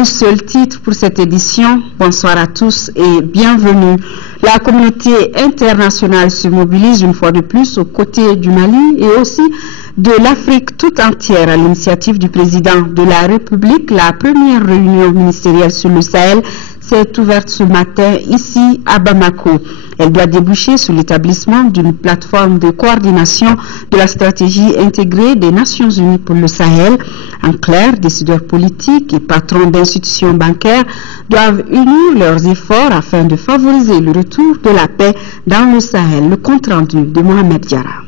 Un seul titre pour cette édition. Bonsoir à tous et bienvenue. La communauté internationale se mobilise une fois de plus aux côtés du Mali et aussi de l'Afrique tout entière à l'initiative du président de la République. La première réunion ministérielle sur le Sahel s'est ouverte ce matin ici à Bamako. Elle doit déboucher sur l'établissement d'une plateforme de coordination de la stratégie intégrée des Nations Unies pour le Sahel. En clair, décideurs politiques et patrons d'institutions bancaires doivent unir leurs efforts afin de favoriser le retour de la paix dans le Sahel. Le compte rendu de Mohamed Diarra.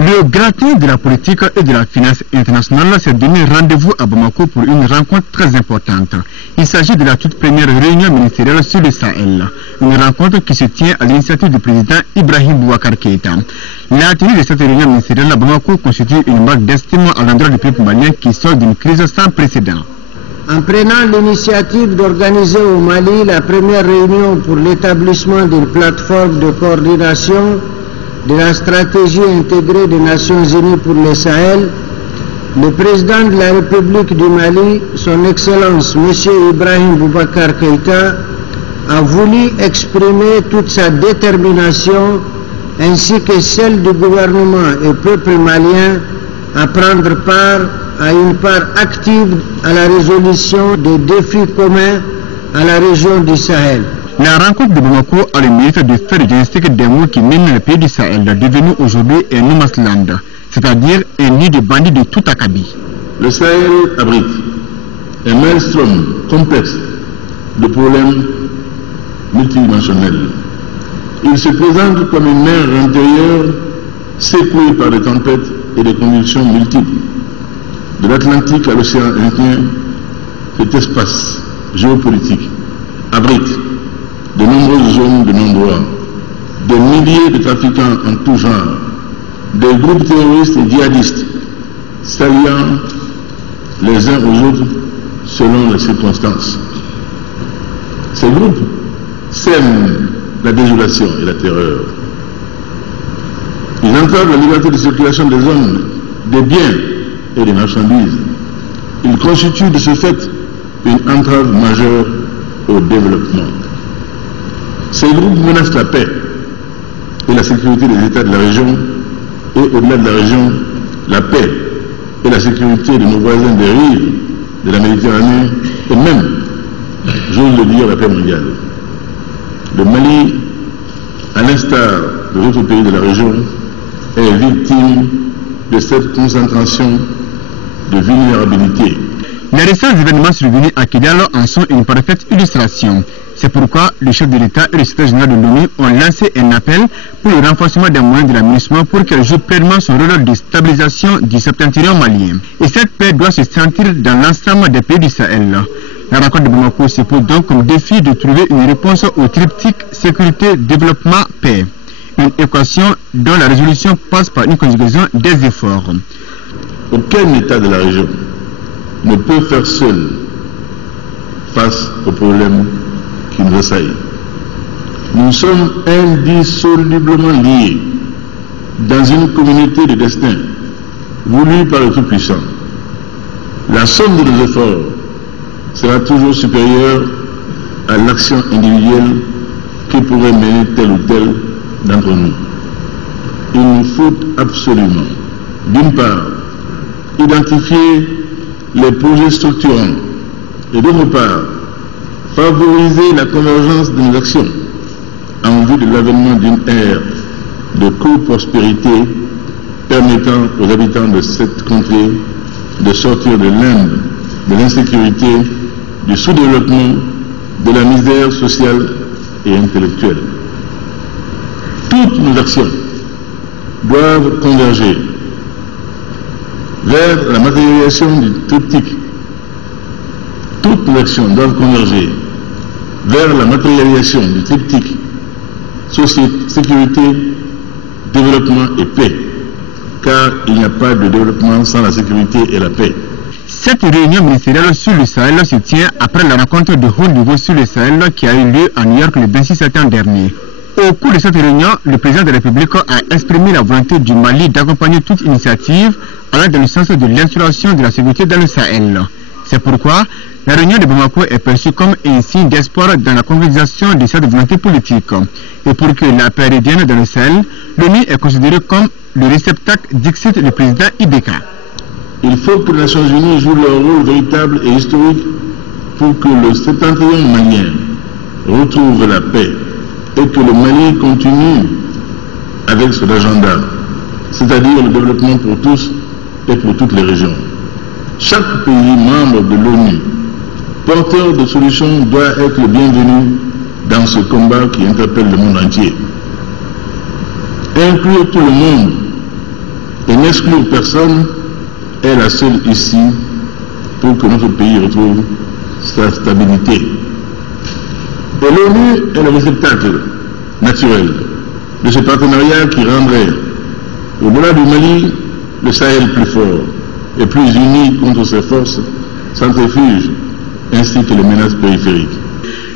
Le gratien de la politique et de la finance internationale s'est donné rendez-vous à Bamako pour une rencontre très importante. Il s'agit de la toute première réunion ministérielle sur le Sahel. Une rencontre qui se tient à l'initiative du président Ibrahim Boubacar Keïta. La tenue de cette réunion ministérielle à Bamako constitue une marque d'estime à l'endroit du peuple malien qui sort d'une crise sans précédent. En prenant l'initiative d'organiser au Mali la première réunion pour l'établissement d'une plateforme de coordination de la stratégie intégrée des Nations Unies pour le Sahel, le président de la République du Mali, son Excellence M. Ibrahim Boubacar Keïta, a voulu exprimer toute sa détermination ainsi que celle du gouvernement et peuple malien à prendre part à une part active à la résolution des défis communs à la région du Sahel. La rencontre de Bamako a le mérite de faire le diagnostic des mots qui mènent le pays du Sahel, devenu aujourd'hui un no man's land, c'est-à-dire un nid de bandits de tout acabit. Le Sahel abrite un maelstrom complexe de problèmes multidimensionnels. Il se présente comme une mer intérieure secouée par des tempêtes et des convulsions multiples. De l'Atlantique à l'océan Indien, cet espace géopolitique abrite de nombreuses zones de non-droit, des milliers de trafiquants en tout genre, des groupes terroristes et djihadistes s'alliant les uns aux autres selon les circonstances. Ces groupes sèment la désolation et la terreur. Ils entravent la liberté de circulation des hommes, des biens et des marchandises. Ils constituent de ce fait une entrave majeure au développement. Ces groupes menacent la paix et la sécurité des États de la région et au-delà de la région, la paix et la sécurité de nos voisins des rives de la Méditerranée et même, j'ose le dire, la paix mondiale. Le Mali, à l'instar de d'autres pays de la région, est victime de cette concentration de vulnérabilité. Les récents événements survenus à Kidal en sont une parfaite illustration. C'est pourquoi le chef de l'État et le secrétaire général de l'ONU ont lancé un appel pour le renforcement des moyens de la MINUSMA pour qu'elle joue pleinement son rôle de stabilisation du septentrion malien. Et cette paix doit se sentir dans l'ensemble des pays du Sahel. La rencontre de Bamako se pose donc comme défi de trouver une réponse au triptyque sécurité, développement, paix. Une équation dont la résolution passe par une conjugaison des efforts. Aucun État de la région ne peut faire seul face aux problèmes qui nous assaillent. Nous sommes indissolublement liés dans une communauté de destin voulue par le Tout-Puissant. La somme de nos efforts sera toujours supérieure à l'action individuelle que pourrait mener tel ou tel d'entre nous. Il nous faut absolument, d'une part, identifier les projets structurants et d'autre part, favoriser la convergence de nos actions en vue de l'avènement d'une ère de co-prospérité permettant aux habitants de cette contrée de sortir de l'Inde, de l'insécurité, du sous-développement, de la misère sociale et intellectuelle. Toutes nos actions doivent converger vers la matérialisation du triptyque. Toutes nos actions doivent converger vers la matérialisation du triptyque sécurité, développement et paix, car il n'y a pas de développement sans la sécurité et la paix. Cette réunion ministérielle sur le Sahel se tient après la rencontre de haut niveau sur le Sahel qui a eu lieu à New York le 26 septembre dernier. Au cours de cette réunion, le président de la République a exprimé la volonté du Mali d'accompagner toute initiative allant dans le sens de l'instauration de la sécurité dans le Sahel. C'est pourquoi la réunion de Bamako est perçue comme un signe d'espoir dans la concrétisation de cette volonté politique. Et pour que la paix revienne dans le Sahel, l'ONU est considérée comme le réceptacle d'Ixit le président Ibeka. Il faut que les Nations Unies jouent leur rôle véritable et historique pour que le septentrion malien retrouve la paix et que le Mali continue avec son agenda, c'est-à-dire le développement pour tous et pour toutes les régions. Chaque pays membre de l'ONU, porteur de solutions, doit être le bienvenu dans ce combat qui interpelle le monde entier. Inclure tout le monde et n'exclure personne est la seule issue pour que notre pays retrouve sa stabilité. Et l'ONU est le réceptacle naturel de ce partenariat qui rendrait, au-delà du Mali, le Sahel plus fort et plus uni contre ses forces centrifuges ainsi que les menaces périphériques.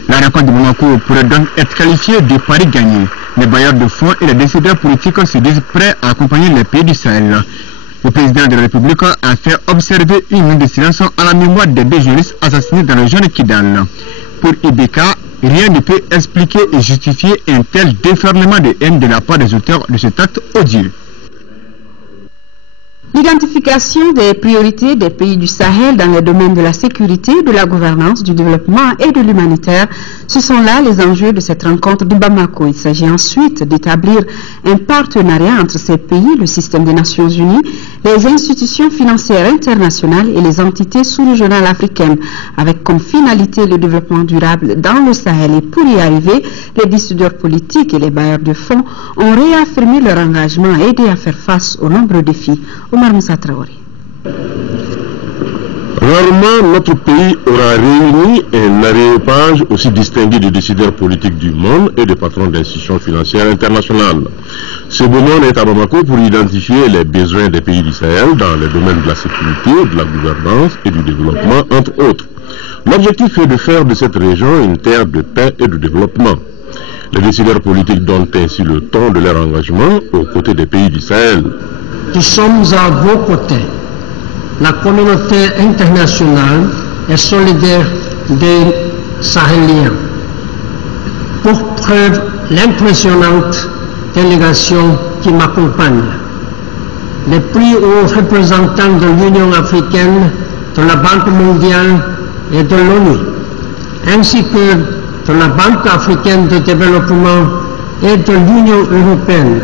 La rencontre de Bamako pourrait donc être qualifiée de pari gagné. Les bailleurs de fonds et les décideurs politiques se disent prêts à accompagner les pays du Sahel. Le président de la République a fait observer une minute de silence à la mémoire des 2 journalistes assassinés dans la région de Kidal. Pour Ibeka, rien ne peut expliquer et justifier un tel déferlement de haine de la part des auteurs de cet acte odieux. L'identification des priorités des pays du Sahel dans les domaines de la sécurité, de la gouvernance, du développement et de l'humanitaire, ce sont là les enjeux de cette rencontre de Bamako. Il s'agit ensuite d'établir un partenariat entre ces pays, le système des Nations Unies, les institutions financières internationales et les entités sous-régionales africaines, avec comme finalité le développement durable dans le Sahel. Et pour y arriver, les décideurs politiques et les bailleurs de fonds ont réaffirmé leur engagement à aider à faire face aux nombreux défis. Omar Moussa Traoré. Rarement notre pays aura réuni un aréopage aussi distingué de décideurs politiques du monde et de patrons d'institutions financières internationales. Ce beau monde est à Bamako pour identifier les besoins des pays du Sahel dans les domaines de la sécurité, de la gouvernance et du développement, entre autres. L'objectif est de faire de cette région une terre de paix et de développement. Les décideurs politiques donnent ainsi le ton de leur engagement aux côtés des pays du Sahel. Nous sommes à vos côtés. La communauté internationale est solidaire des Sahéliens. Pour preuve, l'impressionnante délégation qui m'accompagne. Les plus hauts représentants de l'Union africaine, de la Banque mondiale et de l'ONU, ainsi que de la Banque africaine de développement et de l'Union européenne,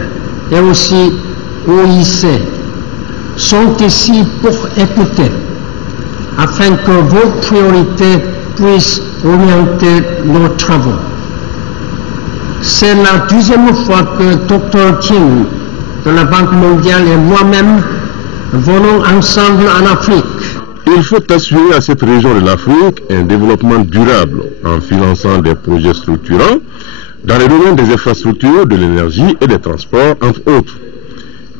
et aussi OIC, sont ici pour écouter, afin que vos priorités puissent orienter nos travaux. C'est la 2e fois que Dr Kim de la Banque mondiale et moi-même venons ensemble en Afrique. Il faut assurer à cette région de l'Afrique un développement durable en finançant des projets structurants dans les domaines des infrastructures, de l'énergie et des transports, entre autres.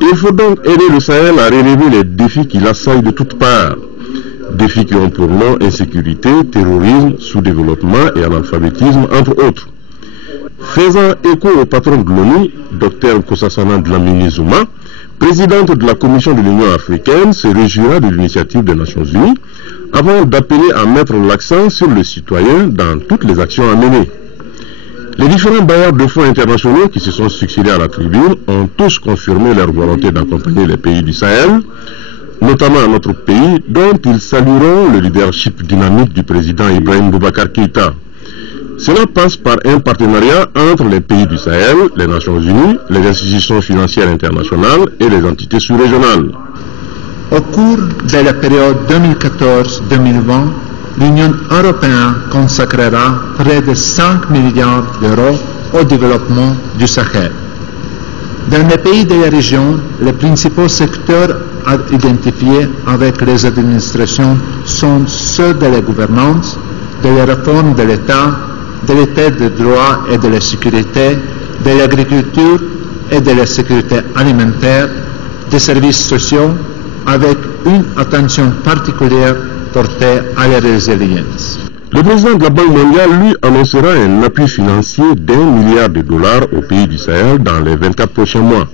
Il faut donc aider le Sahel à relever les défis qui l'assaillent de toutes parts. Défis qui ont pour nom insécurité, terrorisme, sous-développement et analphabétisme, entre autres. Faisant écho au patron de l'ONU, Dr Nkosazana Dlamini Zuma, présidente de la Commission de l'Union africaine, se réjouira de l'initiative des Nations Unies avant d'appeler à mettre l'accent sur le citoyen dans toutes les actions à mener. Les différents bailleurs de fonds internationaux qui se sont succédés à la tribune ont tous confirmé leur volonté d'accompagner les pays du Sahel, notamment notre pays, dont ils salueront le leadership dynamique du président Ibrahim Boubacar Keïta. Cela passe par un partenariat entre les pays du Sahel, les Nations Unies, les institutions financières internationales et les entités sous-régionales. Au cours de la période 2014-2020, l'Union européenne consacrera près de 5 milliards d'euros au développement du Sahel. Dans les pays de la région, les principaux secteurs à identifier avec les administrations sont ceux de la gouvernance, de la réforme de l'État, de l'État de droit et de la sécurité, de l'agriculture et de la sécurité alimentaire, des services sociaux, avec une attention particulière portée à la résilience. Le président de la Banque mondiale, lui, annoncera un appui financier d'1 milliard de dollars aux pays du Sahel dans les 24 prochains mois.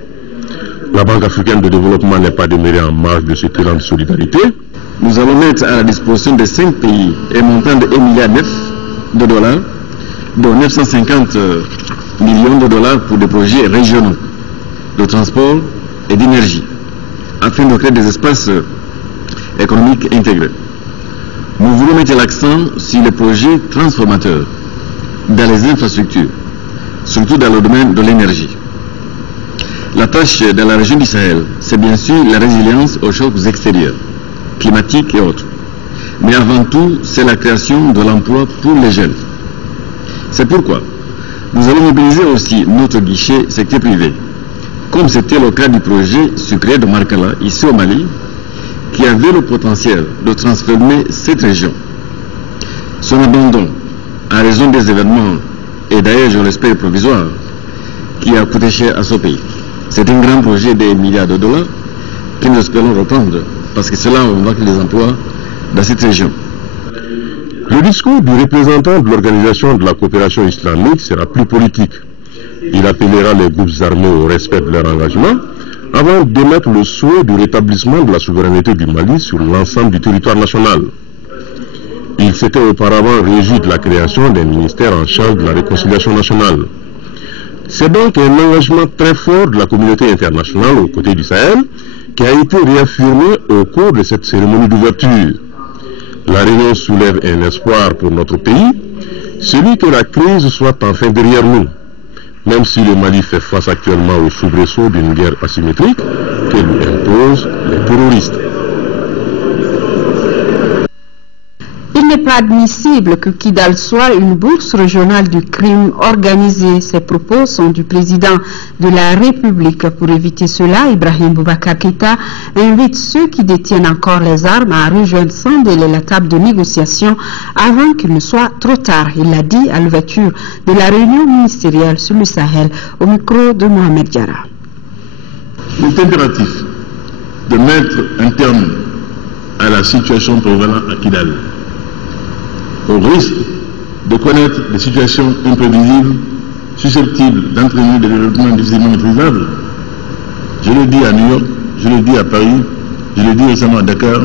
La Banque africaine de développement n'est pas demeurée en marge de cette élan de solidarité. Nous allons mettre à la disposition de 5 pays un montant de 1,9 milliard de dollars, dont 950 millions de dollars pour des projets régionaux de transport et d'énergie, afin de créer des espaces économiques intégrés. Nous voulons mettre l'accent sur les projets transformateurs dans les infrastructures, surtout dans le domaine de l'énergie. La tâche dans la région du Sahel, c'est bien sûr la résilience aux chocs extérieurs, climatiques et autres. Mais avant tout, c'est la création de l'emploi pour les jeunes. C'est pourquoi nous allons mobiliser aussi notre guichet secteur privé, comme c'était le cas du projet sucré de Markala, ici au Mali, qui avait le potentiel de transformer cette région. Son abandon, à raison des événements, et d'ailleurs je l'espère provisoire, qui a coûté cher à ce pays. C'est un grand projet de milliards de dollars que nous espérons reprendre, parce que cela on va créer des emplois dans cette région. Le discours du représentant de l'Organisation de la coopération islamique sera plus politique. Il appellera les groupes armés au respect de leur engagement avant d'émettre le souhait du rétablissement de la souveraineté du Mali sur l'ensemble du territoire national. Il s'était auparavant réjoui de la création d'un ministère en charge de la réconciliation nationale. C'est donc un engagement très fort de la communauté internationale aux côtés du Sahel qui a été réaffirmé au cours de cette cérémonie d'ouverture. La réunion soulève un espoir pour notre pays, celui que la crise soit enfin derrière nous, même si le Mali fait face actuellement au soubresaut d'une guerre asymétrique que lui imposent les terroristes. Il n'est pas admissible que Kidal soit une bourse régionale du crime organisé. Ces propos sont du président de la République. Pour éviter cela, Ibrahim Boubacar Keïta invite ceux qui détiennent encore les armes à rejoindre sans délai la table de négociation avant qu'il ne soit trop tard. Il l'a dit à l'ouverture de la réunion ministérielle sur le Sahel au micro de Mohamed Diarra. Il est impératif de mettre un terme à la situation prévalente à Kidal, au risque de connaître des situations imprévisibles, susceptibles d'entraîner des développements difficilement maîtrisables. Je l'ai dit à New York, je l'ai dit à Paris, je l'ai dit récemment à Dakar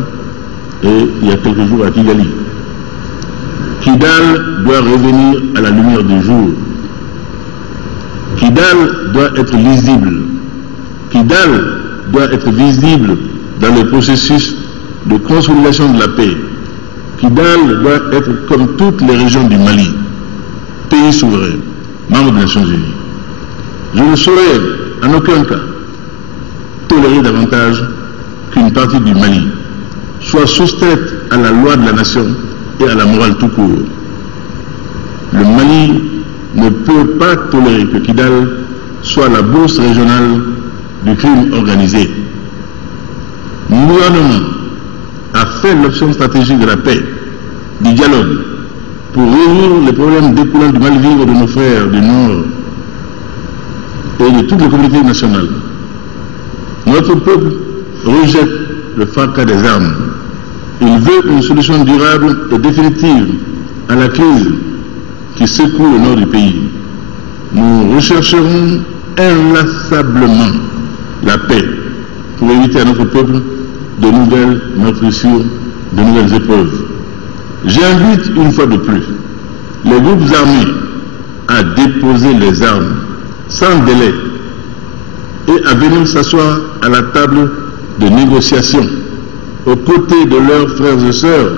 et il y a quelques jours à Kigali. Kidal doit revenir à la lumière du jour. Kidal doit être lisible. Kidal doit être visible dans le processus de consolidation de la paix. Kidal doit être comme toutes les régions du Mali, pays souverain, membre des Nations Unies. Je ne saurais en aucun cas tolérer davantage qu'une partie du Mali soit soustraite à la loi de la nation et à la morale tout court. Le Mali ne peut pas tolérer que Kidal soit la bourse régionale du crime organisé. Le gouvernement a fait l'option stratégique de la paix, du dialogue, pour résoudre les problèmes découlant du mal-vivre de nos frères du Nord et de toutes les communautés nationales. Notre peuple rejette le fracas des armes. Il veut une solution durable et définitive à la crise qui secoue le nord du pays. Nous rechercherons inlassablement la paix pour éviter à notre peuple de nouvelles meurtrissures, de nouvelles épreuves. J'invite une fois de plus les groupes armés à déposer les armes sans délai et à venir s'asseoir à la table de négociation aux côtés de leurs frères et sœurs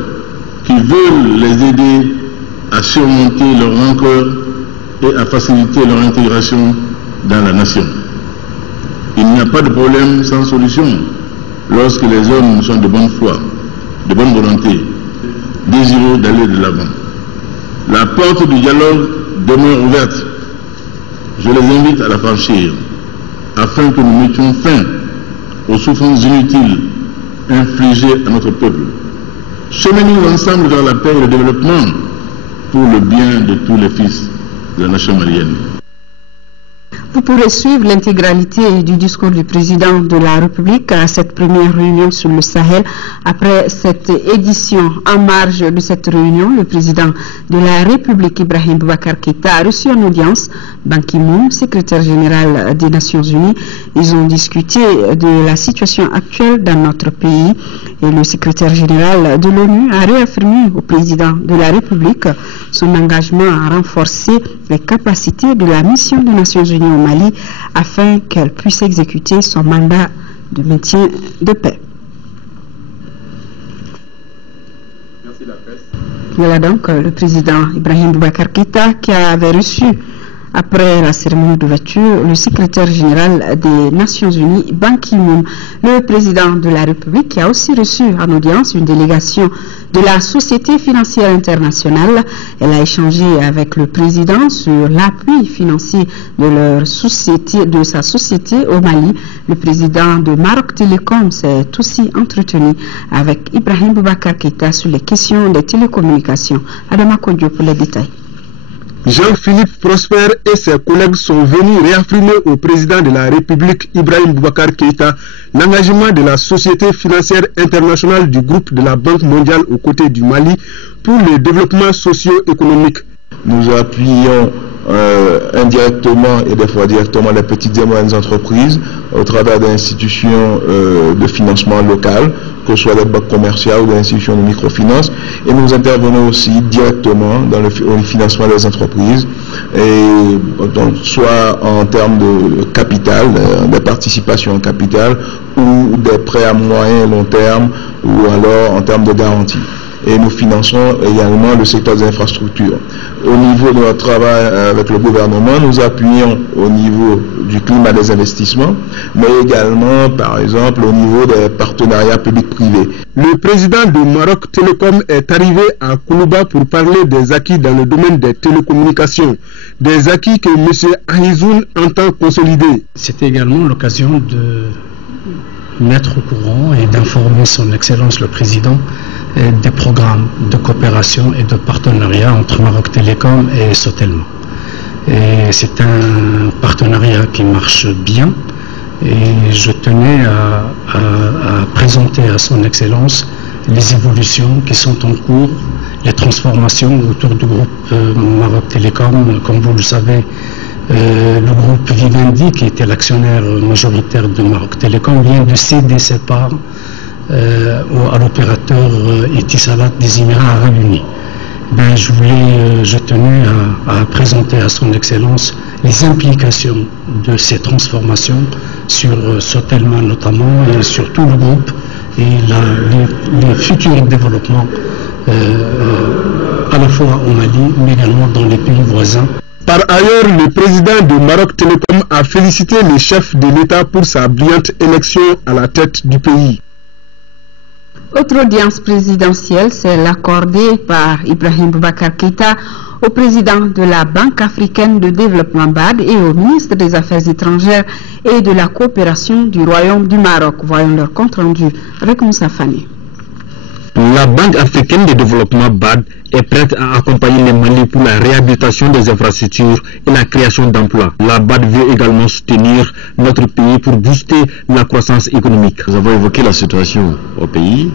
qui veulent les aider à surmonter leur rancœur et à faciliter leur intégration dans la nation. Il n'y a pas de problème sans solution lorsque les hommes sont de bonne foi, de bonne volonté, désireux d'aller de l'avant. La porte du dialogue demeure ouverte. Je les invite à la franchir afin que nous mettions fin aux souffrances inutiles infligées à notre peuple. Cheminons ensemble vers la paix et le développement pour le bien de tous les fils de la nation malienne. Vous pourrez suivre l'intégralité du discours du président de la République à cette première réunion sur le Sahel. Après cette édition, en marge de cette réunion, le président de la République, Ibrahim Boubacar Keïta, a reçu en audience Ban Ki-moon, secrétaire général des Nations Unies. Ils ont discuté de la situation actuelle dans notre pays et le secrétaire général de l'ONU a réaffirmé au président de la République son engagement à renforcer les capacités de la mission des Nations Unies au Mali afin qu'elle puisse exécuter son mandat de maintien de paix. Voilà donc le président Ibrahim Boubacar Keïta qui avait reçu après la cérémonie d'ouverture le secrétaire général des Nations Unies, Ban Ki-moon. Le président de la République qui a aussi reçu en audience une délégation de la Société financière internationale. Elle a échangé avec le président sur l'appui financier de sa société au Mali. Le président de Maroc Télécom s'est aussi entretenu avec Ibrahim Boubacar Keïta sur les questions des télécommunications. Adama Kodjo pour les détails. Jean-Philippe Prosper et ses collègues sont venus réaffirmer au président de la République, Ibrahim Boubacar Keïta, l'engagement de la Société financière internationale du groupe de la Banque mondiale aux côtés du Mali pour le développement socio-économique. Nous appuyons indirectement et des fois directement les petites et moyennes entreprises au travers d'institutions de financement local, que ce soit des banques commerciales ou des institutions de microfinance, et nous intervenons aussi directement dans le financement des entreprises, et donc soit en termes de capital, des participations en capital, ou des prêts à moyen et long terme, ou alors en termes de garantie. Et nous finançons également le secteur des infrastructures. Au niveau de notre travail avec le gouvernement, nous appuyons au niveau du climat des investissements, mais également, par exemple, au niveau des partenariats publics-privés. Le président de Maroc Télécom est arrivé à Koulouba pour parler des acquis dans le domaine des télécommunications, des acquis que M. Ahizoun entend consolider. C'était également l'occasion de mettre au courant et d'informer son Excellence le Président des programmes de coopération et de partenariat entre Maroc Télécom et Sotelma. Et c'est un partenariat qui marche bien et je tenais à présenter à son Excellence les évolutions qui sont en cours, les transformations autour du groupe Maroc Télécom. Comme vous le savez, le groupe Vivendi, qui était l'actionnaire majoritaire de Maroc Télécom, vient de céder ses parts à l'opérateur Etisalat des Émirats Arabes Unis. Je tenais à présenter à son Excellence les implications de ces transformations sur Sotelma notamment et sur tout le groupe et les futurs développements à la fois au Mali mais également dans les pays voisins. Par ailleurs, le président de Maroc Télécom a félicité le chef de l'État pour sa brillante élection à la tête du pays. Autre audience présidentielle, c'est l'accordée par Ibrahim Boubacar Keïta au président de la Banque africaine de développement BAD et au ministre des Affaires étrangères et de la coopération du Royaume du Maroc. Voyons leur compte rendu avec Moussa Fani. La Banque africaine de développement BAD est prête à accompagner le Mali pour la réhabilitation des infrastructures et la création d'emplois. La BAD veut également soutenir notre pays pour booster la croissance économique. Nous avons évoqué la situation au pays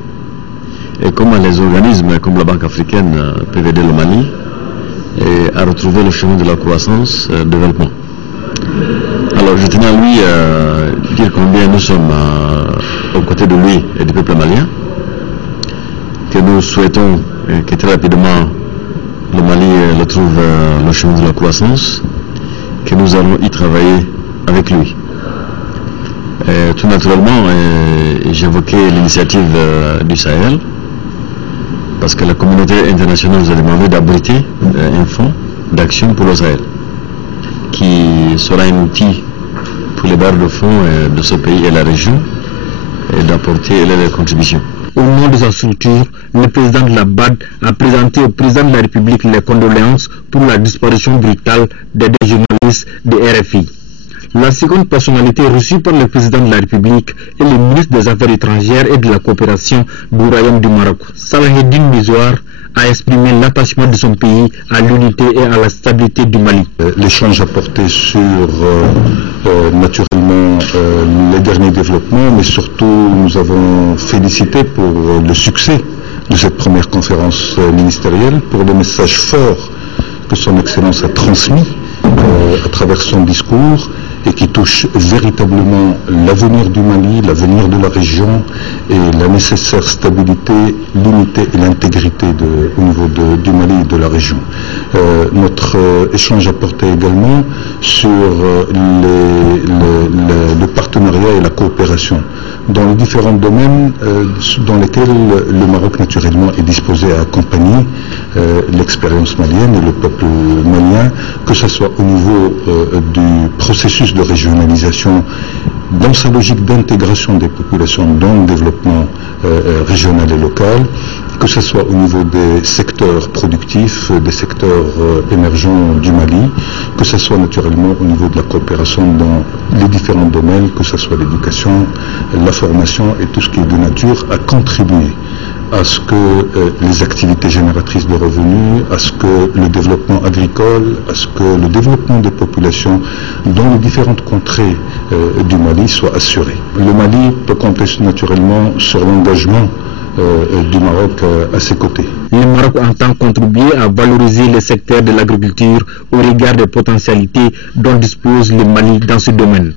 et comment les organismes comme la Banque africaine peuvent aider le Mali à retrouver le chemin de la croissance et développement. Alors je tenais à lui dire combien nous sommes aux côtés de lui et du peuple malien, que nous souhaitons que très rapidement le Mali retrouve le chemin de la croissance, que nous allons y travailler avec lui. Tout naturellement, j'évoquais l'initiative du Sahel, parce que la communauté internationale nous a demandé d'abriter un fonds d'action pour le Sahel, qui sera un outil pour les barres de fonds de ce pays et la région, et d'apporter les contributions. Au nom de sa structure, le président de la BAD a présenté au président de la République les condoléances pour la disparition brutale des deux journalistes de RFI. La seconde personnalité reçue par le président de la République est le ministre des Affaires étrangères et de la coopération du Royaume du Maroc. Salaheddine Mizouar a exprimé l'attachement de son pays à l'unité et à la stabilité du Mali. L'échange a porté sur naturellement les derniers développements, mais surtout nous avons félicité pour le succès de cette première conférence ministérielle, pour le message fort que son Excellence a transmis à travers son discours et qui touche véritablement l'avenir du Mali, l'avenir de la région et la nécessaire stabilité, l'unité et l'intégrité au niveau du Mali et de la région. Notre échange a porté également sur le partenariat et la coopération dans les différents domaines dans lesquels le Maroc naturellement est disposé à accompagner l'expérience malienne et le peuple malien, que ce soit au niveau du processus de régionalisation dans sa logique d'intégration des populations dans le développement régional et local, que ce soit au niveau des secteurs productifs, des secteurs émergents du Mali, que ce soit naturellement au niveau de la coopération dans les différents domaines, que ce soit l'éducation, la formation et tout ce qui est de nature à contribuer à ce que les activités génératrices de revenus, à ce que le développement agricole, à ce que le développement des populations dans les différentes contrées du Mali soit assuré. Le Mali peut compter naturellement sur l'engagement du Maroc à ses côtés. Le Maroc entend contribuer à valoriser le secteur de l'agriculture au regard des potentialités dont dispose le Mali dans ce domaine.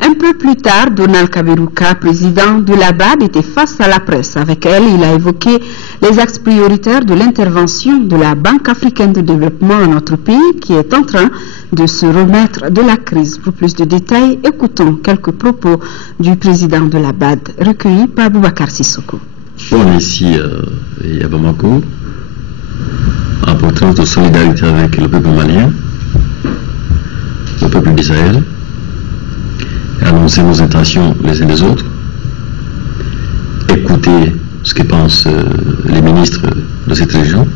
Un peu plus tard, Donald Kaberuka, président de la BAD, était face à la presse. Avec elle, il a évoqué les axes prioritaires de l'intervention de la Banque africaine de développement en notre pays qui est en train de se remettre de la crise. Pour plus de détails, écoutons quelques propos du président de la BAD, recueillis par Boubacar Sissoko. On est ici à Bamako, en portant de solidarité avec le peuple malien, le peuple d'Israël, annoncer nos intentions les uns les autres, écouter ce que pensent les ministres de cette région,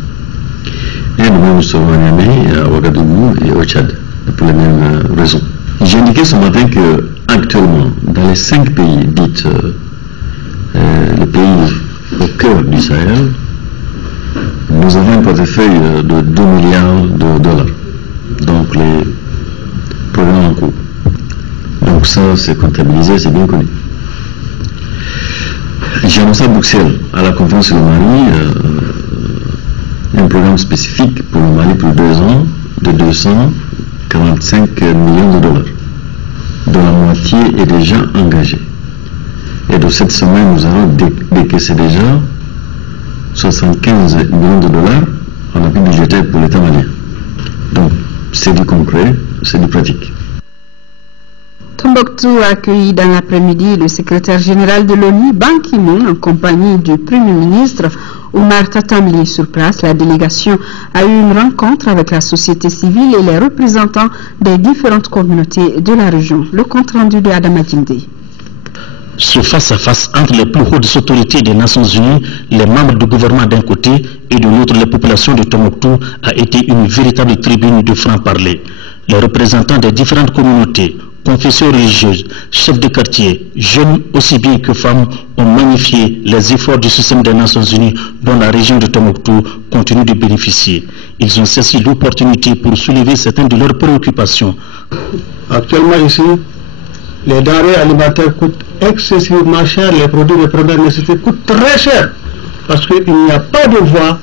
et nous serons à Niamey, à Ouagadougou et au Tchad, pour les mêmes raisons. J'ai indiqué ce matin que actuellement, dans les 5 pays dits les pays au cœur du Sahel, nous avons un portefeuille de 2 milliards de dollars, donc les programmes en cours. Donc ça, c'est comptabilisé, c'est bien connu. J'ai annoncé à Bruxelles, à la conférence sur le Mali, un programme spécifique pour le Mali pour 2 ans de 245 millions de dollars, dont la moitié est déjà engagée. Et de cette semaine, nous avons décaissé déjà 75 millions de dollars en appui budgétaire pour l'État malien. Donc, c'est du concret, c'est du pratique. Tombouctou a accueilli dans l'après-midi le secrétaire général de l'ONU, Ban Ki-moon, en compagnie du Premier ministre Oumar Tatamli. Sur place, la délégation a eu une rencontre avec la société civile et les représentants des différentes communautés de la région. Le compte rendu de Adama Djindé. Ce face-à-face entre les plus hautes autorités des Nations Unies, les membres du gouvernement d'un côté et de l'autre les populations de Tombouctou a été une véritable tribune de franc-parler. Les représentants des différentes communautés, confessions religieuses, chefs de quartier, jeunes aussi bien que femmes, ont magnifié les efforts du système des Nations Unies dont la région de Tombouctou continue de bénéficier. Ils ont saisi l'opportunité pour soulever certaines de leurs préoccupations. Actuellement ici, les denrées alimentaires coûtent excessivement cher, les produits de première nécessité coûtent très cher parce qu'il n'y a pas de voie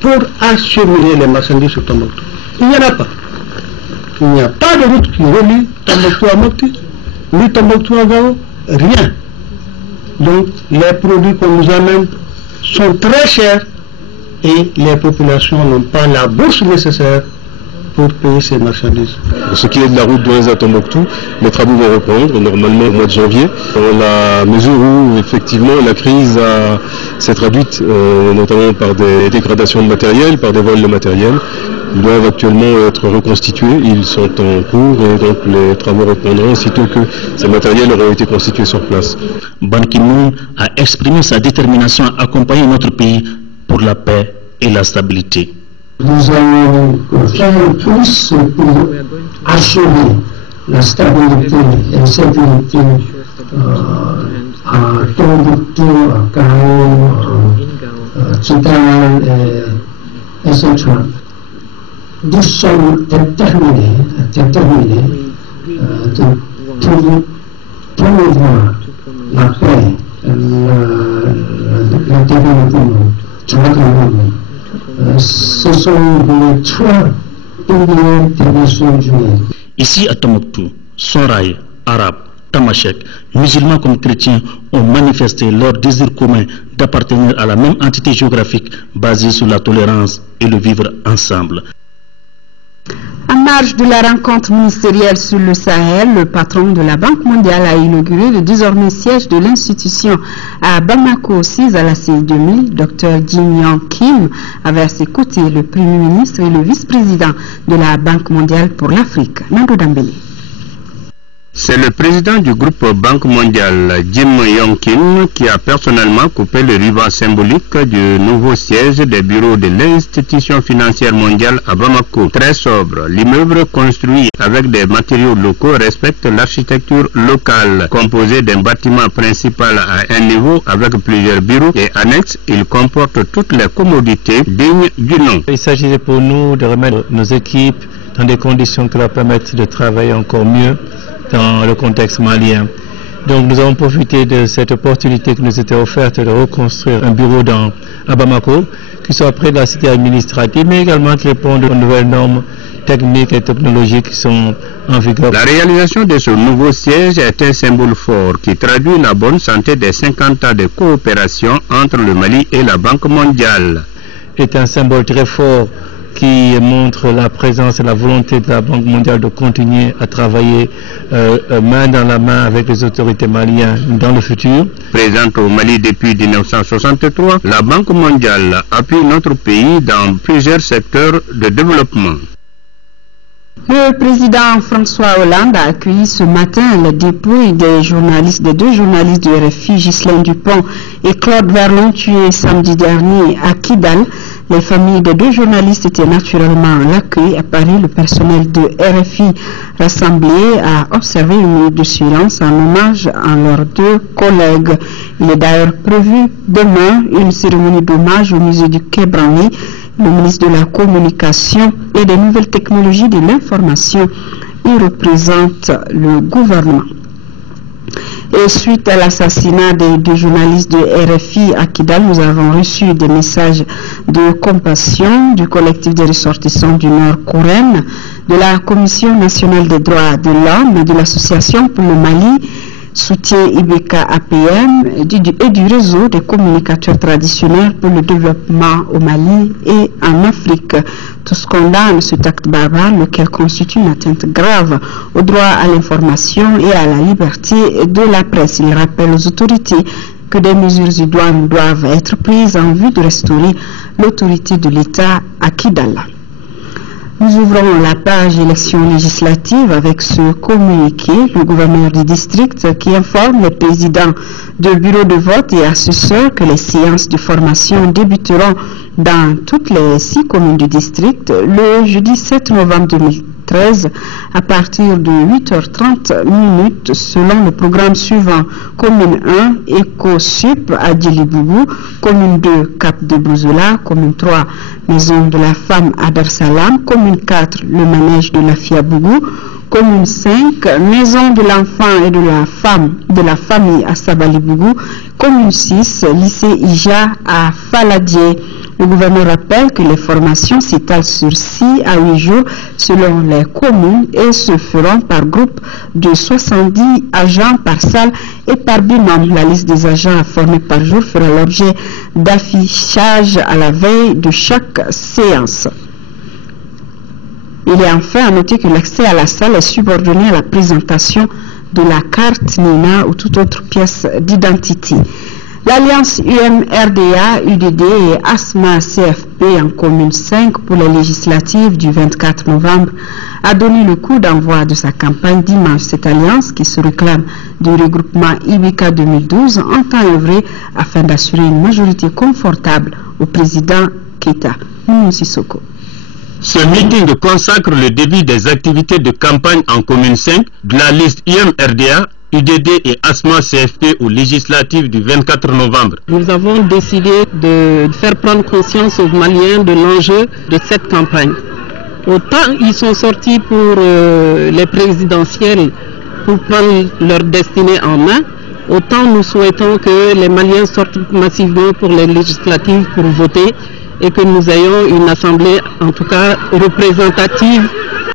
pour acheminer les marchandises sur Tombouctou. Il n'y en a pas. Il n'y a pas de route qui relie Tombouctou à Mopti, ni Tombouctou à Gao, rien. Donc les produits qu'on nous amène sont très chers et les populations n'ont pas la bourse nécessaire pour payer ces marchandises. Ce qui est de la route de à Tombouctou, les travaux vont reprendre normalement au mois de janvier, dans la mesure où effectivement la crise s'est traduite notamment par des dégradations de matériel, par des vols de matériel. Ils doivent actuellement être reconstitués, ils sont en cours et donc les travaux reprendront aussitôt que ces matériels auront été constitués sur place. Ban Ki-moon a exprimé sa détermination à accompagner notre pays pour la paix et la stabilité. Nous allons faire plus pour assurer la stabilité et la sécurité à Tombouctou, à Gao, à Kidal, Sahel et central. Nous sommes déterminés de promouvoir la paix, le développement de l'économie. Ce sont les trois piliers des Nations Unies. Ici à Tombouctou, Soraï, Arabes, Tamashek, musulmans comme chrétiens ont manifesté leur désir commun d'appartenir à la même entité géographique basée sur la tolérance et le vivre ensemble. En marge de la rencontre ministérielle sur le Sahel, le patron de la Banque mondiale a inauguré le désormais siège de l'institution à Bamako, 6 à la CI 2000. Dr Jim Yong Kim avait à ses côtés le Premier ministre et le vice-président de la Banque mondiale pour l'Afrique, Nando Dambélé. C'est le président du groupe Banque mondiale, Jim Yong Kim, qui a personnellement coupé le ruban symbolique du nouveau siège des bureaux de l'institution financière mondiale à Bamako. Très sobre, l'immeuble construit avec des matériaux locaux respecte l'architecture locale. Composé d'un bâtiment principal à un niveau avec plusieurs bureaux et annexes, il comporte toutes les commodités dignes du nom. Il s'agissait pour nous de remettre nos équipes dans des conditions qui leur permettent de travailler encore mieux dans le contexte malien. Donc nous avons profité de cette opportunité qui nous était offerte de reconstruire un bureau à Bamako qui soit près de la cité administrative, mais également qui réponde aux nouvelles normes techniques et technologiques qui sont en vigueur. La réalisation de ce nouveau siège est un symbole fort qui traduit la bonne santé des 50 ans de coopération entre le Mali et la Banque mondiale. C'est un symbole très fort qui montre la présence et la volonté de la Banque mondiale de continuer à travailler main dans la main avec les autorités maliennes dans le futur. Présente au Mali depuis 1963, la Banque mondiale appuie notre pays dans plusieurs secteurs de développement. Le président François Hollande a accueilli ce matin le dépouille des deux journalistes du RFI, Ghislaine Dupont et Claude Verlon, tués samedi dernier à Kidal. Les familles des deux journalistes étaient naturellement à l'accueil. À Paris, le personnel de RFI rassemblé a observé une minute de silence en hommage à leurs deux collègues. Il est d'ailleurs prévu demain une cérémonie d'hommage au musée du Quai Branly. Le ministre de la Communication et des Nouvelles Technologies de l'Information y représente le gouvernement. Et suite à l'assassinat des deux journalistes de RFI à Kidal, nous avons reçu des messages de compassion du collectif des ressortissants du Nord Courenne, de la Commission nationale des droits de l'homme, de l'Association pour le Mali, soutien IBK APM et du réseau des communicateurs traditionnels pour le développement au Mali et en Afrique. Tous condamnent cet acte barbare, lequel constitue une atteinte grave au droit à l'information et à la liberté de la presse. Il rappelle aux autorités que des mesures idoines doivent être prises en vue de restaurer l'autorité de l'État à Kidal. Nous ouvrons la page élections législatives avec ce communiqué. Le gouverneur du district qui informe les présidents de bureaux de vote et assesseurs que les séances de formation débuteront dans toutes les 6 communes du district le jeudi 7 novembre 2013 à partir de 8h30 selon le programme suivant. Commune 1, Eco-Sup à Djelibougou, commune 2, Cap de Bouzoula, commune 3, Maison de la Femme à Dar Salam, commune 4, le manège de la Fiabougou, commune 5, Maison de l'Enfant et de la Famille à Sabalibougou, commune 6, lycée Ija à Faladier. Le gouverneur rappelle que les formations s'étalent sur 6 à 8 jours selon les communes et se feront par groupe de 70 agents par salle et par binôme. La liste des agents à former par jour fera l'objet d'affichage à la veille de chaque séance. Il est enfin à noter que l'accès à la salle est subordonné à la présentation de la carte NINA ou toute autre pièce d'identité. L'Alliance UMRDA, UDD et ASMA CFP en commune 5 pour les législatives du 24 novembre a donné le coup d'envoi de sa campagne dimanche. Cette alliance, qui se réclame du regroupement IBK 2012, entend œuvrer afin d'assurer une majorité confortable au président Keita Sissoko. Ce meeting consacre le début des activités de campagne en commune 5 de la liste UMRDA UDD et ASMA CFP aux législatives du 24 novembre. Nous avons décidé de faire prendre conscience aux Maliens de l'enjeu de cette campagne. Autant ils sont sortis pour les présidentielles pour prendre leur destinée en main, autant nous souhaitons que les Maliens sortent massivement pour les législatives pour voter et que nous ayons une assemblée en tout cas représentative.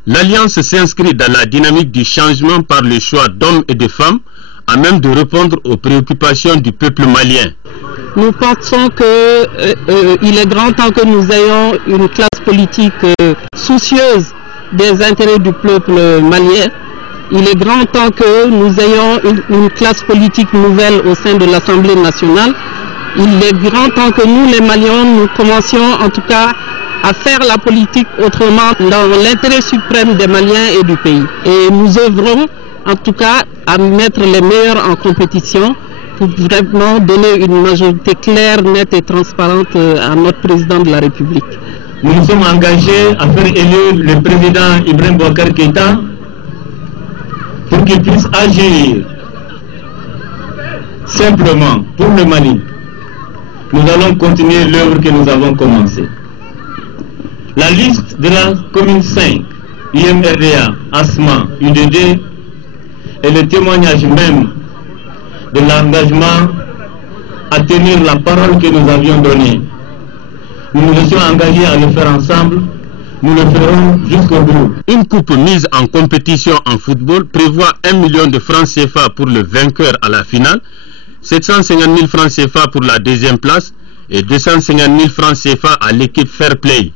L'Alliance s'inscrit dans la dynamique du changement par le choix d'hommes et de femmes à même de répondre aux préoccupations du peuple malien. Nous pensons qu'il est grand temps que nous ayons une classe politique soucieuse des intérêts du peuple malien. Il est grand temps que nous ayons une classe politique nouvelle au sein de l'Assemblée nationale. Il est grand temps que nous, les Maliens, nous commencions en tout cas à faire la politique autrement dans l'intérêt suprême des Maliens et du pays. Et nous œuvrons en tout cas à mettre les meilleurs en compétition pour vraiment donner une majorité claire, nette et transparente à notre président de la République. Nous nous sommes engagés à faire élire le président Ibrahim Boubacar Keïta pour qu'il puisse agir simplement pour le Mali. Nous allons continuer l'œuvre que nous avons commencée. La liste de la commune 5, IMRDA, ASMA, UDD, est le témoignage même de l'engagement à tenir la parole que nous avions donnée. Nous nous étions engagés à le faire ensemble, nous le ferons jusqu'au bout. Une coupe mise en compétition en football prévoit 1 million de francs CFA pour le vainqueur à la finale, 750 000 francs CFA pour la deuxième place et 250 000 francs CFA à l'équipe Fair Play.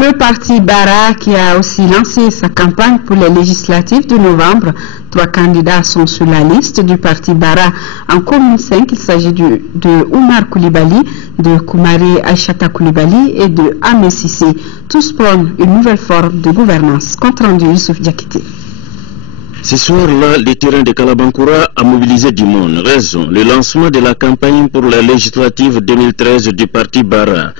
Le parti Bara qui a aussi lancé sa campagne pour les législatives de novembre. 3 candidats sont sur la liste du parti Bara en commune 5. Il s'agit de Oumar Koulibaly, de Koumari Aïchata Koulibaly et de Ahmed Sissé. Tous prônent une nouvelle forme de gouvernance. Compte rendu Youssouf Diakité. Ce soir-là, le terrain de Kalabankoura a mobilisé du monde. Raison, le lancement de la campagne pour la législative 2013 du parti Bara.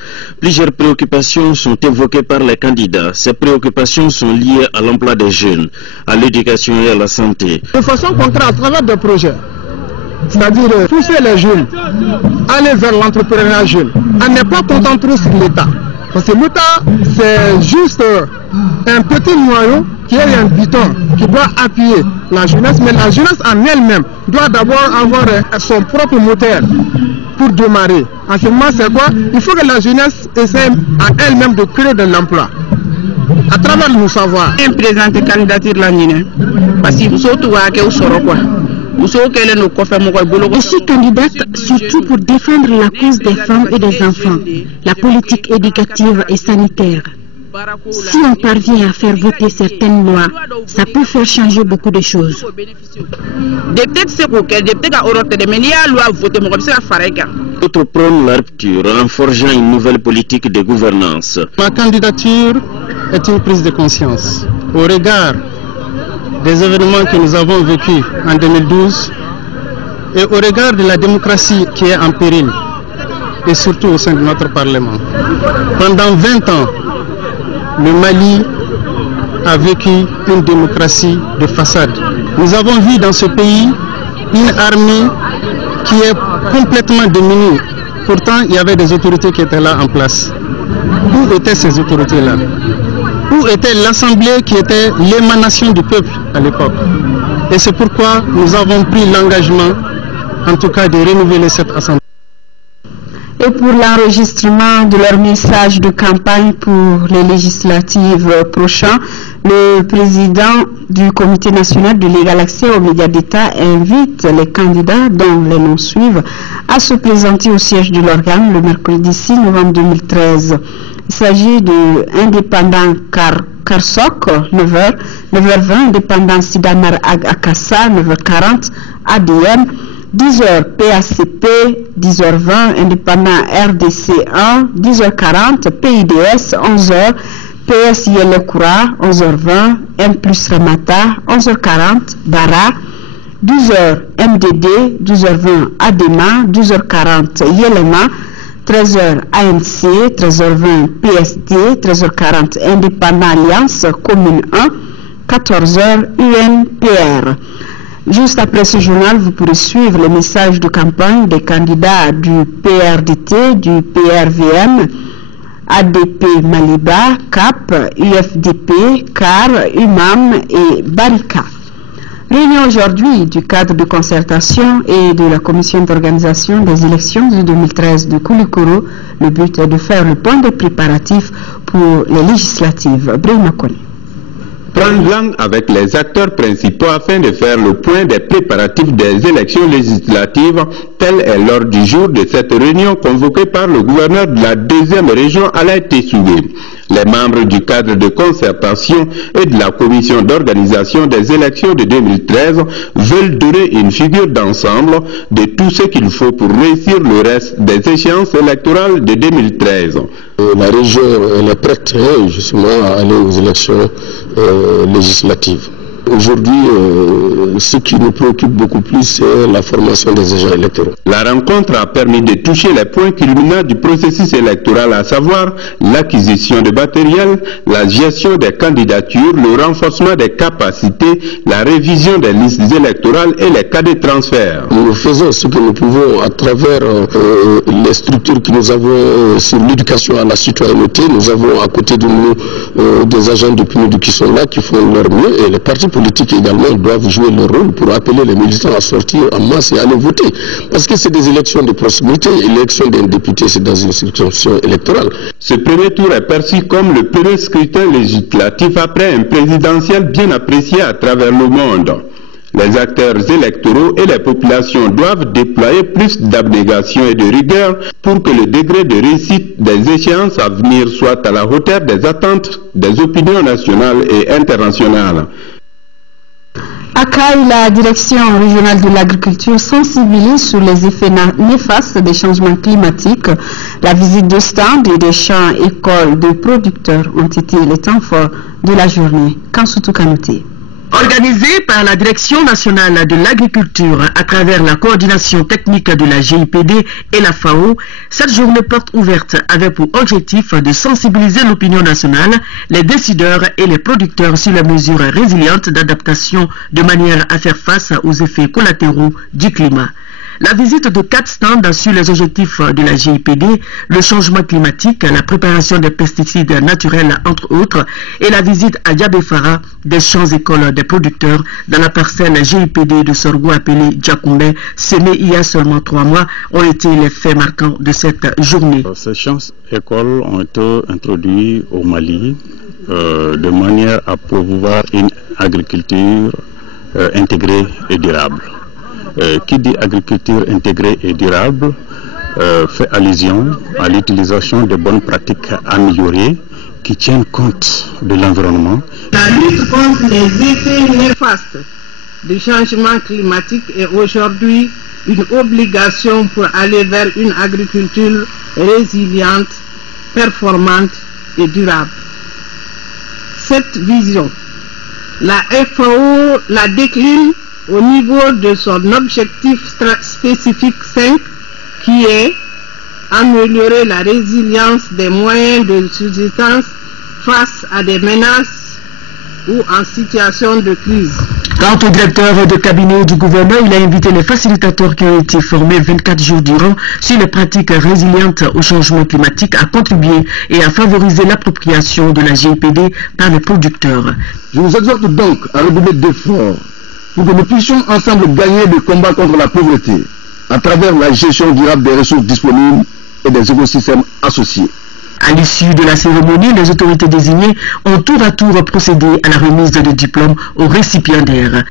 Plusieurs préoccupations sont évoquées par les candidats. Ces préoccupations sont liées à l'emploi des jeunes, à l'éducation et à la santé. De façon contraire, à travers des projets, c'est-à-dire pousser les jeunes, aller vers l'entrepreneuriat jeune, à ne pas concentrer sur l'État. Parce que l'État, c'est juste un petit noyau qui est un bouton qui doit appuyer la jeunesse, mais la jeunesse en elle-même doit d'abord avoir son propre moteur pour démarrer. En ce moment, c'est quoi? Il faut que la jeunesse essaie en elle-même de créer de l'emploi. À travers nos savoirs. Un président de candidature là, parce que vous autres, quoi. Je suis candidate surtout pour défendre la cause des femmes et des enfants, la politique éducative et sanitaire. Si on parvient à faire voter certaines lois, ça peut faire changer beaucoup de choses. D'autres prônent la rupture en forgeant une nouvelle politique de gouvernance. Ma candidature est une prise de conscience au regard des événements que nous avons vécus en 2012 et au regard de la démocratie qui est en péril et surtout au sein de notre Parlement. Pendant 20 ans, le Mali a vécu une démocratie de façade. Nous avons vu dans ce pays une armée qui est complètement démunie. Pourtant, il y avait des autorités qui étaient là en place. Où étaient ces autorités-là? Où était l'Assemblée qui était l'émanation du peuple à l'époque? Et c'est pourquoi nous avons pris l'engagement, en tout cas, de renouveler cette Assemblée. Et pour l'enregistrement de leur message de campagne pour les législatives prochaines, le président du Comité national de l'égal accès aux médias d'État invite les candidats dont les noms suivent à se présenter au siège de l'organe le mercredi 6 novembre 2013. Il s'agit de Indépendant Karsok, 9h, 9h20, Indépendant Sidamar Akassa, 9h40, ADM, 10h PACP, 10h20, Indépendant RDC 1, 10h40, PIDS, 11h, PS Yelekoura, 11h20, M plus Ramata, 11h40, Bara, 12h MDD, 12h20 ADEMA, 12h40 Yelema, 13h ANC, 13h20 PSD, 13h40 Indépendant Alliance, Commune 1, 14h UNPR. Juste après ce journal, vous pourrez suivre les messages de campagne des candidats du PRDT, du PRVM, ADP Maliba, CAP, UFDP, CAR, UMAM et Barika. Réunion aujourd'hui du cadre de concertation et de la commission d'organisation des élections de 2013 de Koulikoro. Le but est de faire le point de préparatifs pour les législatives. Brahima Kone. Prendre langue avec les acteurs principaux afin de faire le point des préparatifs des élections législatives, tel est l'ordre du jour de cette réunion convoquée par le gouverneur de la deuxième région, Alain Tessoué. Les membres du cadre de concertation et de la commission d'organisation des élections de 2013 veulent donner une figure d'ensemble de tout ce qu'il faut pour réussir le reste des échéances électorales de 2013. La région elle est prête justement à aller aux élections législatives. Aujourd'hui, ce qui nous préoccupe beaucoup plus, c'est la formation des agents électoraux. La rencontre a permis de toucher les points culminants du processus électoral, à savoir l'acquisition de matériel, la gestion des candidatures, le renforcement des capacités, la révision des listes électorales et les cas de transfert. Nous faisons ce que nous pouvons à travers les structures que nous avons sur l'éducation à la citoyenneté. Nous avons à côté de nous des agents de PNUD qui sont là, qui font leur mieux, et les partis politiques également doivent jouer leur rôle pour appeler les militants à sortir en masse et à aller voter. Parce que c'est des élections de proximité. L'élection d'un député, c'est dans une circonscription électorale. Ce premier tour est perçu comme le premier scrutin législatif après un présidentiel bien apprécié à travers le monde. Les acteurs électoraux et les populations doivent déployer plus d'abnégation et de rigueur pour que le degré de réussite des échéances à venir soit à la hauteur des attentes des opinions nationales et internationales. À Caille, la direction régionale de l'agriculture sensibilise sur les effets néfastes des changements climatiques. La visite de stands et des champs écoles de producteurs ont été les temps forts de la journée. Kansoutou Kanouté. Organisée par la Direction nationale de l'agriculture à travers la coordination technique de la GIPD et la FAO, cette journée porte ouverte avait pour objectif de sensibiliser l'opinion nationale, les décideurs et les producteurs sur les mesures résilientes d'adaptation de manière à faire face aux effets collatéraux du climat. La visite de 4 stands sur les objectifs de la GIPD, le changement climatique, la préparation des pesticides naturels entre autres, et la visite à Diabéfara des champs-écoles des producteurs dans la parcelle GIPD de Sorgho appelée Djakoumbe, semée il y a seulement 3 mois, ont été les faits marquants de cette journée. Ces champs-écoles ont été introduits au Mali de manière à promouvoir une agriculture intégrée et durable. Qui dit agriculture intégrée et durable fait allusion à l'utilisation de bonnes pratiques améliorées qui tiennent compte de l'environnement. La lutte contre les effets néfastes du changement climatique est aujourd'hui une obligation pour aller vers une agriculture résiliente, performante et durable. Cette vision, la FAO la décline au niveau de son objectif spécifique 5 qui est améliorer la résilience des moyens de subsistance face à des menaces ou en situation de crise. Quant au directeur de cabinet du gouverneur, il a invité les facilitateurs qui ont été formés 24 jours durant sur les pratiques résilientes au changement climatique à contribuer et à favoriser l'appropriation de la GIPD par les producteurs. Je vous exhorte donc à redoubler d'efforts pour que nous puissions ensemble gagner le combat contre la pauvreté à travers la gestion durable des ressources disponibles et des écosystèmes associés. À l'issue de la cérémonie, les autorités désignées ont tour à tour procédé à la remise de diplômes aux récipiendaires.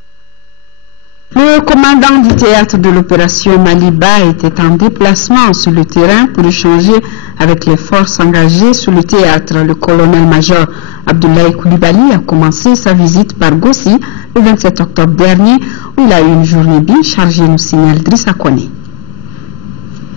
Le commandant du théâtre de l'opération Maliba était en déplacement sur le terrain pour échanger avec les forces engagées sur le théâtre. Le colonel-major Abdoulaye Koulibaly a commencé sa visite par Gossi le 27 octobre dernier, où il a eu une journée bien chargée, nous signale Drissa Kone.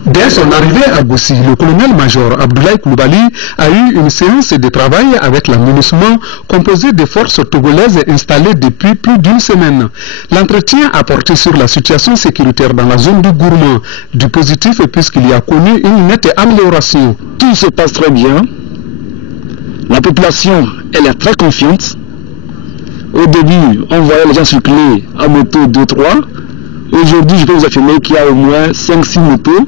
Dès son arrivée à Gossi, le colonel-major Abdoulaye Koulibaly a eu une séance de travail avec l'AMINUSMA composée des forces togolaises installées depuis plus d'une semaine. L'entretien a porté sur la situation sécuritaire dans la zone du Gourmand, du positif puisqu'il y a connu une nette amélioration. Tout se passe très bien. La population, elle est très confiante. Au début, on voyait les gens circuler à moto 2-3. Aujourd'hui, je peux vous affirmer qu'il y a au moins 5-6 motos,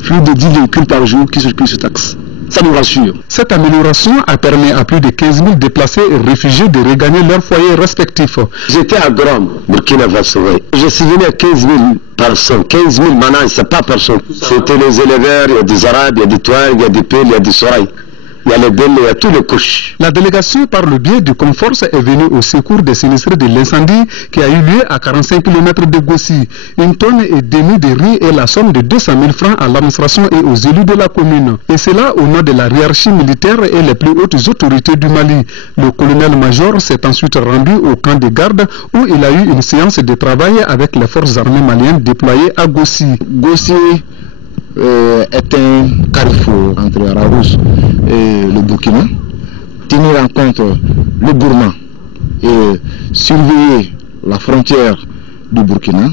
plus de 10 véhicules par jour qui circulent sur taxe. Ça nous rassure. Cette amélioration a permis à plus de 15 000 déplacés et réfugiés de regagner leurs foyers respectifs. J'étais à Grom, Burkina Faso. Je suis venu à 15 000 personnes. 15 000 maintenant, c'est pas personne. C'était les éleveurs, il y a des Arabes, il y a des Touaregs, il y a des Pels, il y a des Soraïs. Il y a les Belles, il y a tous les couches. La délégation, par le biais du Conforce, est venue au secours des sinistrés de l'incendie qui a eu lieu à 45 km de Gossi. Une tonne et demie de riz et la somme de 200 000 francs à l'administration et aux élus de la commune. Et cela au nom de la hiérarchie militaire et les plus hautes autorités du Mali. Le colonel-major s'est ensuite rendu au camp de garde où il a eu une séance de travail avec les forces armées maliennes déployées à Gossi. Gossi est un carrefour entre Rarousse et le Burkina. Tenir en compte le Burma et surveiller la frontière du Burkina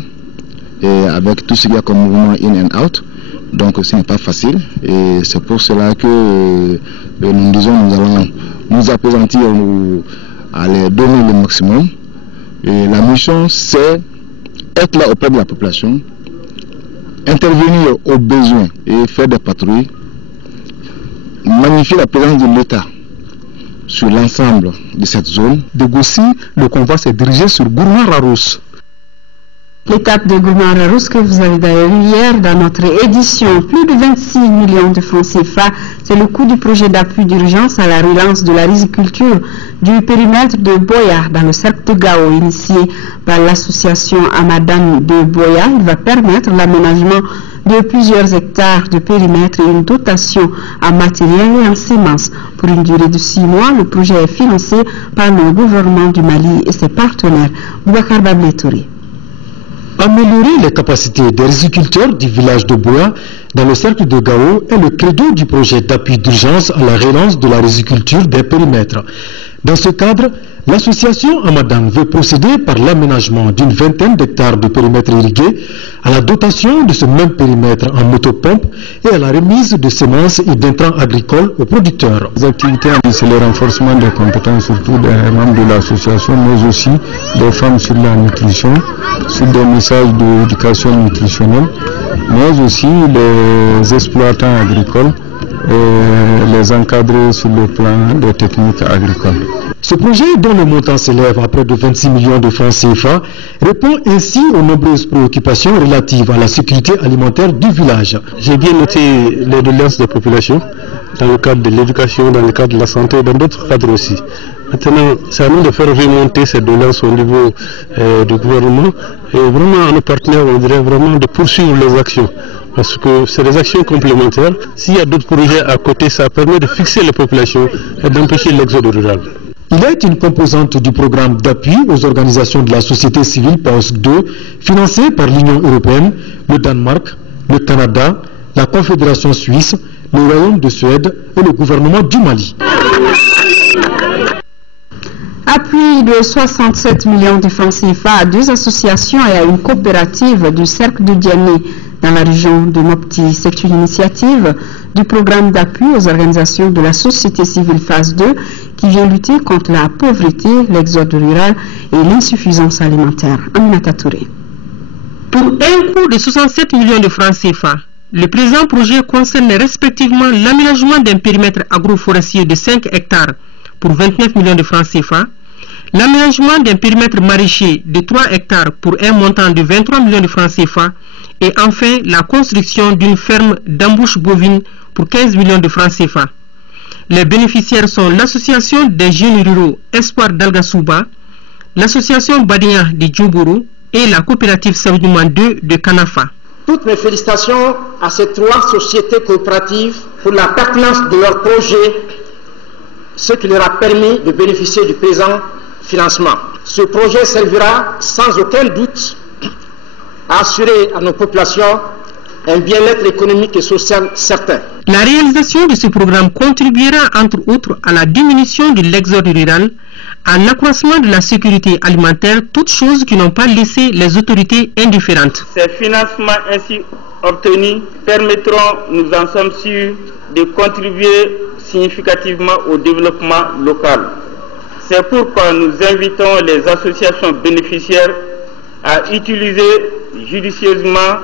et avec tout ce qu'il y a comme mouvement in and out, donc ce n'est pas facile et c'est pour cela que nous disons nous allons nous appesantir à les donner le maximum et la mission c'est être là auprès de la population, intervenir aux besoins et faire des patrouilles, magnifier la présence de l'État sur l'ensemble de cette zone. De Gossi, le convoi s'est dirigé sur Gourma-Rarousse. L'étape de Gourma-Rarousse que vous avez d'ailleurs eu hier dans notre édition, plus de 26 millions de francs CFA, c'est le coût du projet d'appui d'urgence à la relance de la riziculture du périmètre de Boya dans le cercle de Gao, initié par l'association Amadan de Boya. Il va permettre l'aménagement de plusieurs hectares de périmètre et une dotation en matériel et en semences. Pour une durée de 6 mois, le projet est financé par le gouvernement du Mali et ses partenaires. Boubacar Babletouri. Améliorer les capacités des riziculteurs du village de Boya dans le cercle de Gao est le credo du projet d'appui d'urgence à la relance de la riziculture des périmètres. Dans ce cadre, l'association Amadan veut procéder par l'aménagement d'une vingtaine d'hectares de périmètre irrigué, à la dotation de ce même périmètre en motopompe et à la remise de semences et d'intrants agricoles aux producteurs. Les activités, c'est le renforcement des compétences surtout des membres de l'association, mais aussi des femmes sur la nutrition, sur des messages d'éducation nutritionnelle, mais aussi les exploitants agricoles et les encadrer sur le plan des techniques agricoles. Ce projet, dont le montant s'élève à près de 26 millions de francs CFA, répond ainsi aux nombreuses préoccupations relatives à la sécurité alimentaire du village. J'ai bien noté les doléances des populations dans le cadre de l'éducation, dans le cadre de la santé et dans d'autres cadres aussi. Maintenant, c'est à nous de faire remonter ces doléances au niveau du gouvernement et vraiment à nos partenaires, on dirait vraiment de poursuivre les actions. Parce que c'est des actions complémentaires. S'il y a d'autres projets à côté, ça permet de fixer les populations et d'empêcher l'exode rural. Il est une composante du programme d'appui aux organisations de la société civile PAOSC 2, financé par l'Union européenne, le Danemark, le Canada, la Confédération suisse, le Royaume de Suède et le gouvernement du Mali. Appui de 67 millions de francs CFA à 2 associations et à une coopérative du cercle de Diané dans la région de Mopti. C'est une initiative du programme d'appui aux organisations de la société civile phase 2 qui vient lutter contre la pauvreté, l'exode rural et l'insuffisance alimentaire. Aminata Touré. Pour un coût de 67 millions de francs CFA, le présent projet concerne respectivement l'aménagement d'un périmètre agroforestier de 5 hectares pour 29 millions de francs CFA, l'aménagement d'un périmètre maraîcher de 3 hectares pour un montant de 23 millions de francs CFA et enfin la construction d'une ferme d'embouche bovine pour 15 millions de francs CFA. Les bénéficiaires sont l'association des jeunes ruraux Espoir d'Algasouba, l'association Badia de Djobourou et la coopérative Saoudouman 2 de Kanafa. Toutes mes félicitations à ces 3 sociétés coopératives pour la pertinence de leur projet, ce qui leur a permis de bénéficier du présent financement. Ce projet servira sans aucun doute à assurer à nos populations un bien-être économique et social certain. La réalisation de ce programme contribuera entre autres à la diminution de l'exode rural, à l'accroissement de la sécurité alimentaire, toutes choses qui n'ont pas laissé les autorités indifférentes. Ces financements ainsi obtenus permettront, nous en sommes sûrs, de contribuer significativement au développement local. C'est pourquoi nous invitons les associations bénéficiaires à utiliser judicieusement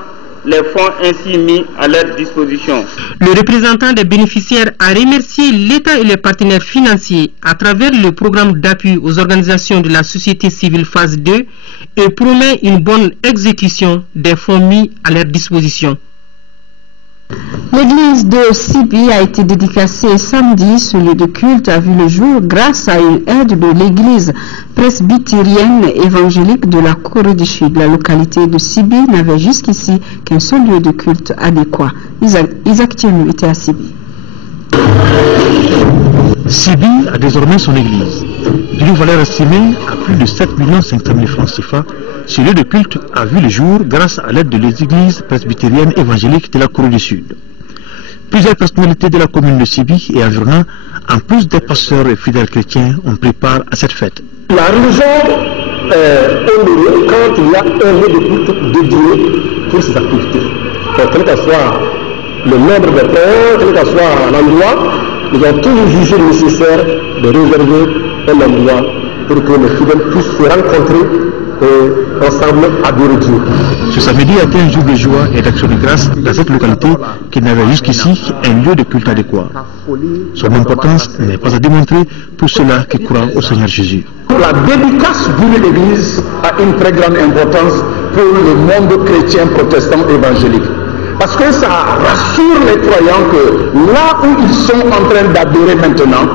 les fonds ainsi mis à leur disposition. Le représentant des bénéficiaires a remercié l'État et les partenaires financiers à travers le programme d'appui aux organisations de la société civile phase 2 et promet une bonne exécution des fonds mis à leur disposition. L'église de Sibi a été dédicacée samedi. Ce lieu de culte a vu le jour grâce à une aide de l'église presbytérienne évangélique de la Corée du Sud. La localité de Sibi n'avait jusqu'ici qu'un seul lieu de culte adéquat. Isaac Thienu était à Sibi. Sibi a désormais son église. D'une valeur estimée à plus de 7 500 000 francs CFA, ce lieu de culte a vu le jour grâce à l'aide de l'église presbytérienne évangélique de la Corée du Sud. Plusieurs personnalités de la commune de Sibi et environnant, en plus des pasteurs et fidèles chrétiens, ont pris part à cette fête. La religion est honorée quand il y a un lieu de culte dédié pour ses activités. Donc, quel que soit le nombre de pères, quel que soit l'endroit, ils ont toujours jugé nécessaire de réserver un endroit pour que les fidèles puissent se rencontrer et ensemble adorer Dieu. Ce samedi a été un jour de joie et d'action de grâce dans cette localité qui n'avait jusqu'ici un lieu de culte adéquat. Son importance n'est pas à démontrer pour ceux-là qui croient au Seigneur Jésus. La dédicace d'une église a une très grande importance pour le monde chrétien protestant évangélique. Parce que ça rassure les croyants que là où ils sont en train d'adorer maintenant,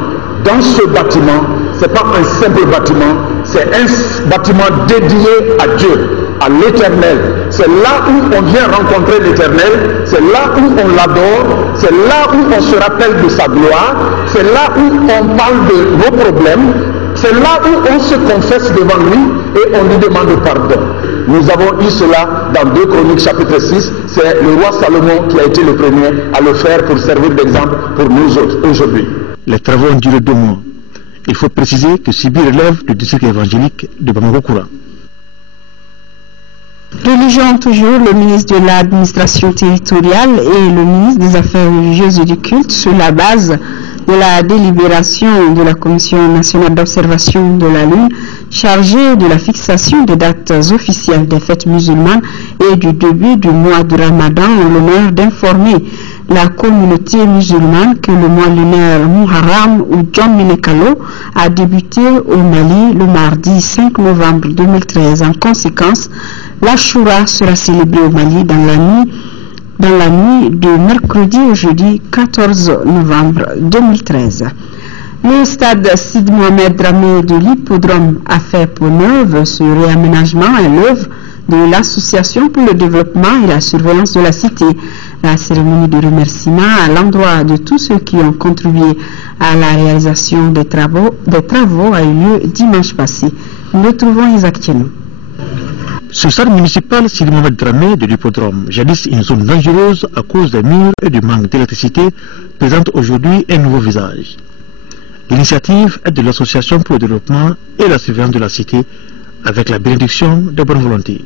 dans ce bâtiment, ce n'est pas un simple bâtiment, c'est un bâtiment dédié à Dieu, à l'éternel. C'est là où on vient rencontrer l'éternel, c'est là où on l'adore, c'est là où on se rappelle de sa gloire, c'est là où on parle de nos problèmes, c'est là où on se confesse devant lui et on lui demande pardon. Nous avons eu cela dans 2 Chroniques chapitre 6, c'est le roi Salomon qui a été le premier à le faire pour servir d'exemple pour nous autres aujourd'hui. Les travaux ont duré 2 mois. Il faut préciser que Sibi relève du district évangélique de Bamako-Koura. Religion toujours, le ministre de l'administration territoriale et le ministre des affaires religieuses et du culte sur la base de la délibération de la Commission nationale d'observation de la Lune chargée de la fixation des dates officielles des fêtes musulmanes et du début du mois de Ramadan ont l'honneur d'informer la communauté musulmane que le mois lunaire Muharram ou John Minekalo a débuté au Mali le mardi 5 novembre 2013. En conséquence, l'Ashura sera célébrée au Mali dans la nuit de mercredi au jeudi 14 novembre 2013. Le stade Sid Mohamed Dramé de l'hippodrome a fait peau neuve. Ce réaménagement est l'œuvre de l'Association pour le développement et la surveillance de la cité. La cérémonie de remerciement à l'endroit de tous ceux qui ont contribué à la réalisation des travaux a eu lieu dimanche passé. Nous retrouvons Isaac Thienu. Ce stade municipal Sidi Mohamed Dramé de l'hippodrome, jadis une zone dangereuse à cause des murs et du manque d'électricité, présente aujourd'hui un nouveau visage. L'initiative est de l'Association pour le développement et la surveillance de la cité avec la bénédiction de bonne volonté.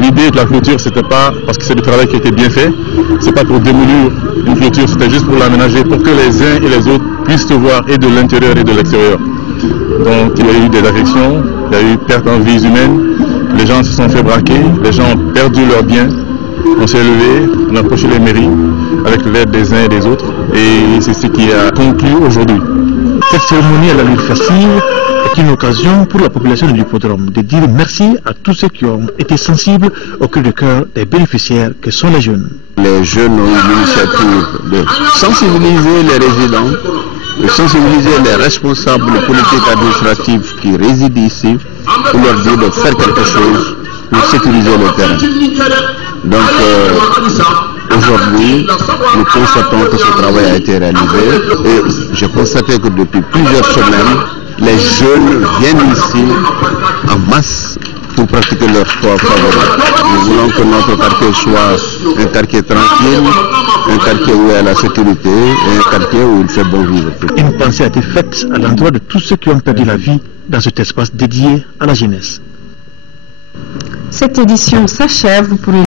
L'idée de la clôture, c'était pas parce que c'est du travail qui était bien fait, c'est pas pour démolir une clôture, c'était juste pour l'aménager, pour que les uns et les autres puissent se voir et de l'intérieur et de l'extérieur. Donc il y a eu des affections, il y a eu perte en vies humaines, les gens se sont fait braquer, les gens ont perdu leurs biens, on s'est levé, on a approché les mairies avec l'aide des uns et des autres et c'est ce qui a conclu aujourd'hui. Cette cérémonie à l'allure festive est une occasion pour la population de l'hippodrome de dire merci à tous ceux qui ont été sensibles au cœur de cœur des bénéficiaires que sont les jeunes. Les jeunes ont eu l'initiative de sensibiliser les résidents, de sensibiliser les responsables politiques administratifs qui résident ici pour leur dire de faire quelque chose pour sécuriser le terrain. Donc aujourd'hui, nous constatons que ce travail a été réalisé et j'ai constaté que depuis plusieurs semaines, les jeunes viennent ici en masse pour pratiquer leur sport favori. Nous voulons que notre quartier soit un quartier tranquille, un quartier où il y a la sécurité et un quartier où il fait bon vivre. Une pensée a été faite à l'endroit de tous ceux qui ont perdu la vie dans cet espace dédié à la jeunesse. Cette édition s'achève. Vous pourrez